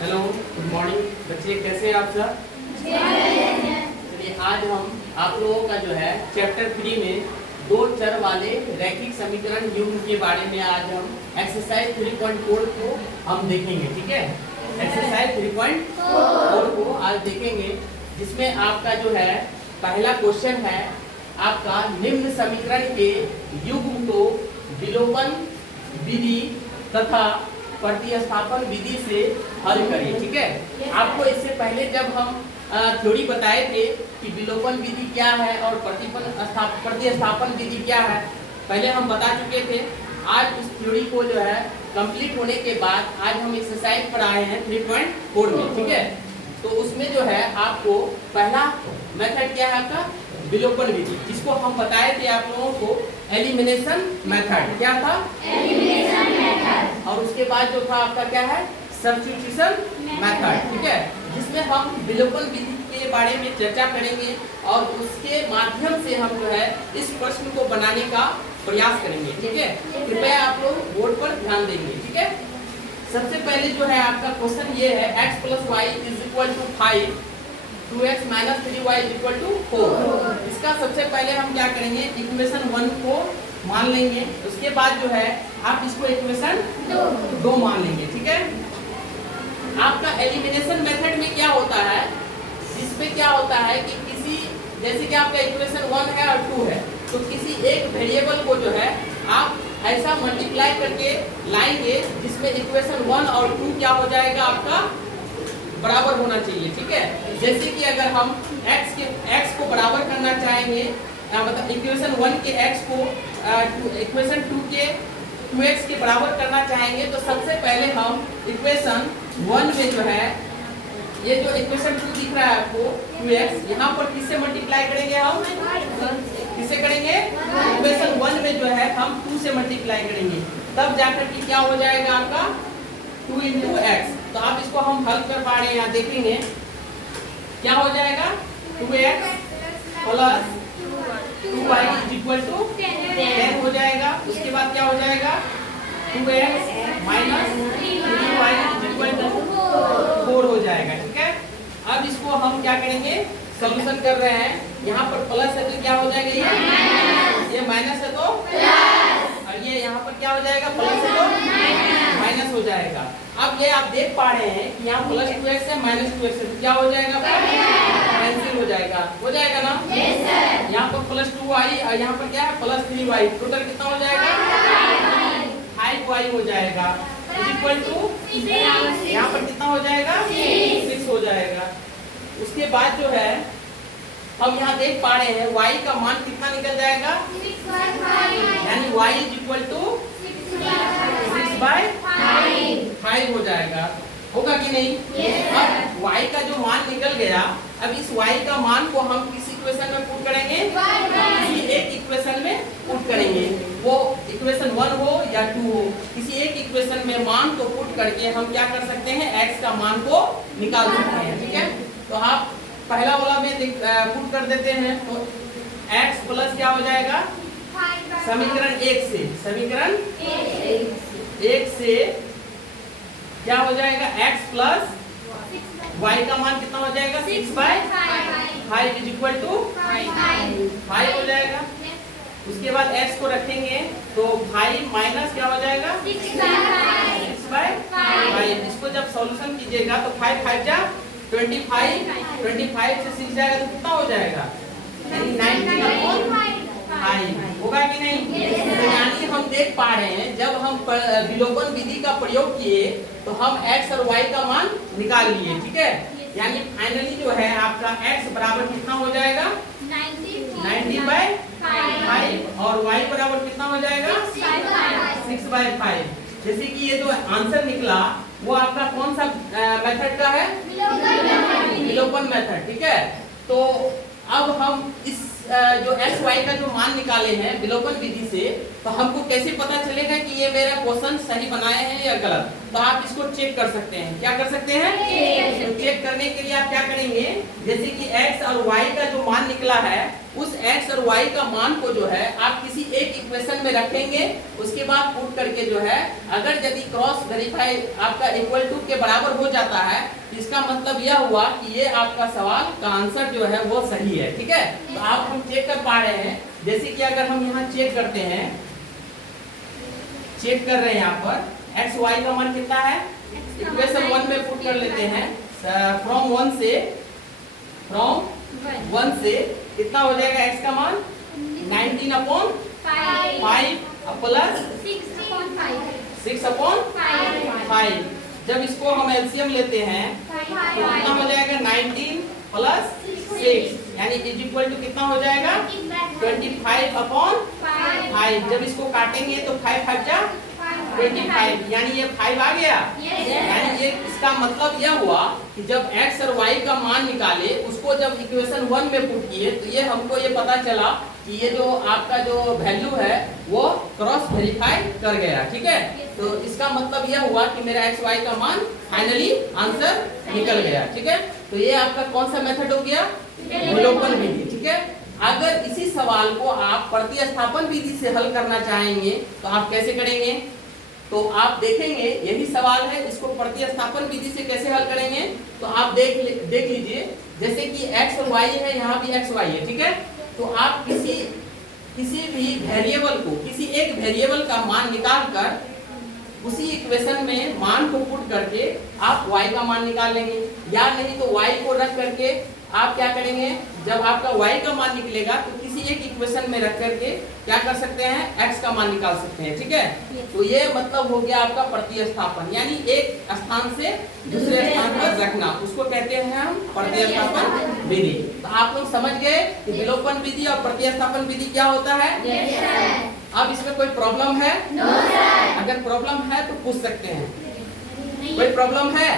Hello, good morning बच्चे, कैसे हैं आप सब? चलिए आज हम आप लोगों का जो है चैप्टर 3 में दो चर वाले रैखिक समीकरण युग्म के बारे में आज हम एक्सरसाइज 3.4 को हम देखेंगे। ठीक है, एक्सरसाइज 3.4 को आज देखेंगे, जिसमें आपका जो है पहला क्वेश्चन है आपका निम्न समीकरण के युग्म को विलोपन विधि तथा प्रतिस्थापन विधि से हल करें। ठीक है, आपको इससे पहले जब हम थ्योरी बताए थे कि विलोपन विधि क्या है और प्रतिस्थापन विधि क्या है, पहले हम बता चुके थे। आज उस थ्योरी को जो है कंप्लीट होने के बाद आज हम एक्सरसाइज पर आए हैं 3.4 में। ठीक है, तो उसमें जो है आपको पहला मेथड क्या है आपका विलोपन विधि, जिसको हम बताए थे आप लोगों को एलिमिनेशन मेथड। क्या था? Elimination method. और उसके बाद जो था आपका क्या है सब्स्टिट्यूशन मेथड। ठीक है, जिसमें हम विलोपन विधि के बारे में चर्चा करेंगे और उसके माध्यम से हम जो है इस प्रश्न को बनाने का प्रयास करेंगे। ठीक है, कृपया आप लोग बोर्ड पर ध्यान देंगे। ठीक है, सबसे पहले जो है आपका क्वेश्चन ये है x + y = 5 2x - 3y = 4। इसका सबसे पहले हम क्या करेंगे, इक्वेशन 1 को मान लेंगे। उसके बाद जो है आप इसको इक्वेशन 2 मान लेंगे। ठीक है, आपका एलिमिनेशन मेथड में क्या होता है, इसमें क्या होता है कि किसी जैसे कि आपका इक्वेशन 1 है और 2 है, तो किसी एक वेरिएबल को जो है आप ऐसा मल्टीप्लाई करके लाएंगे जिसमें इक्वेशन 1 और 2 क्या हो जाएगा आपका बराबर होना चाहिए। ठीक है, जैसे कि अगर हम x को बराबर करना चाहेंगे, मतलब इक्वेशन 1 के x को इक्वेशन 2 के 2x के बराबर करना चाहेंगे, तो सबसे पहले हम इक्वेशन 1 में जो है ये जो इक्वेशन 2 दिख रहा है आपको 2x, यहाँ पर किससे मल्टीप्लाई करेंगे, हम किससे करेंगे, इक्वेशन 1 में जो है हम 2 से मल्टीप्लाई करेंगे, तब जाकर के क्या हो जाएगा आपका 2 × x। तो आप इसको हम हल कर पा रहे हैं, यहाँ देखेंगे क्या हो जाएगा 2x + 2y = 10 हो जाएगा। उसके बाद क्या हो जाएगा 2x - 3y = 4 हो जाएगा। ठीक है, अब इसको हम क्या करेंगे, सॉल्यूशन कर रहे हैं। यहाँ पर प्लस है तो क्या हो जाएगा, ये माइनस है तो प्लस, और ये यहाँ पर क्या हो जाएगा, प्लस है तो माइनस हो जाएगा। अब ये आप देख पा रहे हैं कि यहाँ प्लस 2x है माइनस 2x है, तो क्या हो जाएगा, कैंसिल हो जाएगा ना। यहाँ पर प्लस 2y और यहाँ पर क्या है प्लस 3y, टोटल कितना हो जाएगा 5y हो जाएगा, इक्वल टू यहाँ पर कितना हो जाएगा 6 हो जाएगा। उसके बाद जो है हम यहाँ देख पा रहे हैं y का मान कितना निकल जाएगा, यानी y = 6/5 हो जाएगा। होगा कि नहीं? अब y का जो मान निकल गया, अब इस y का मान को हम किस इक्वेशन में पुट करेंगे, किसी एक इक्वेशन में पुट करेंगे, वो इक्वेशन 1 हो या 2 हो, किसी एक इक्वेशन में मान को पुट करके हम क्या कर सकते हैं, x का मान को निकाल सकते हैं। ठीक है, तो आप पहला वाला में पुट कर देते हैं, तो x प्लस क्या हो जाएगा, समीकरण 1 से क्या हो जाएगा, x प्लस y का मान कितना हो जाएगा 6/5 = 5 हो जाएगा। उसके बाद x को रखेंगे तो 5 माइनस क्या हो जाएगा 6/5। इसको जब सॉल्यूशन कीजिएगा तो 5 5 जा 25 से 6 जाएगा तो कितना हो जाएगा, यानी 90/5 होगा कि नहीं। तो यानी हम देख पा रहे हैं जब हम विलोपन विधि का प्रयोग किए तो हम x और y का मान निकाल लिए। ठीक है, यानी फाइनली जो है आपका x बराबर कितना हो जाएगा 90/5 और y बराबर कितना हो जाएगा 6/5। जैसे कि ये जो आंसर निकला वो आपका कौन सा मेथड का है, विलोपन मेथड। ठीक है, तो अब हम इस जो x y का जो मान निकाले हैं विलोपन विधि से, तो हमको कैसे पता चलेगा कि ये मेरा क्वेश्चन सही बनाए हैं या गलत, तो आप इसको चेक कर सकते हैं। क्या कर सकते हैं, तो चेक करने के लिए आप क्या करेंगे, जैसे कि x और y का जो मान निकला है उस x और y का मान को जो है आप किसी एक इक्वेशन में रखेंगे, उसके बाद पुट करके जो है अगर यदि क्रॉस वेरीफाई आपका इक्वल टू के बराबर हो जाता है, इसका मतलब यह हुआ कि ये आपका सवाल का आंसर जो है वो सही है। ठीक है, तो आप हम चेक कर पा रहे हैं, जैसे कि अगर हम यहाँ चेक करते हैं, चेक कर रहे हैं यहाँ पर x y का मान कितना है, इक्वेशन 1 में पुट कर लेते हैं। फ्रॉम 1 से कितना हो जाएगा x का मान 19/5 प्लस 6/5। जब इसको हम एलसीएम लेते हैं तो कितना हो जाएगा 19 प्लस 6 यानी इज इक्वल टू कितना हो जाएगा 25/5। जब इसको काटेंगे तो 5 5 जा 25 यानी ये 5 आ गया। यानी ये इसका मतलब यह हुआ कि जब x और y का मान निकाले, उसको जब इक्वेशन 1 में पुट किए तो ये हमको ये पता चला कि ये जो आपका जो वैल्यू है वो क्रॉस वेरीफाई कर गया। ठीक है, तो इसका मतलब यह हुआ कि मेरा x y का मान फाइनली आंसर निकल गया। ठीक है, तो ये आपका कौन सा मेथड हो गया, विलोपन विधि। ठीक है, अगर इसी सवाल को आप प्रतिस्थापन विधि से हल करना चाहेंगे तो आप कैसे करेंगे, तो आप देखेंगे यही सवाल है, इसको प्रतिस्थापन विधि से कैसे हल करेंगे तो आप देख लीजिए, जैसे कि x और y है, यहाँ भी x y है। ठीक है, तो आप किसी भी वेरिएबल को, किसी एक वेरिएबल का मान निकाल कर उसी इक्वेशन में मान को पुट करके आप y का मान निकाल लेंगे, या नहीं तो y को रख करके आप क्या करेंगे, जब आपका y का मान निकलेगा तो किसी एक इक्वेशन में रख करके क्या कर सकते हैं, x का मान निकाल सकते हैं। ठीक है, तो ये मतलब हो गया आपका प्रतिस्थापन, यानी एक स्थान से दूसरे स्थान पर रखना, उसको कहते हैं हम प्रतिस्थापन विधि। तो आप लोग समझ गए कि विलोपन विधि और प्रतिस्थापन विधि क्या होता है। अब इसमें कोई प्रॉब्लम है? अगर प्रॉब्लम है तो पूछ सकते हैं। कोई प्रॉब्लम है?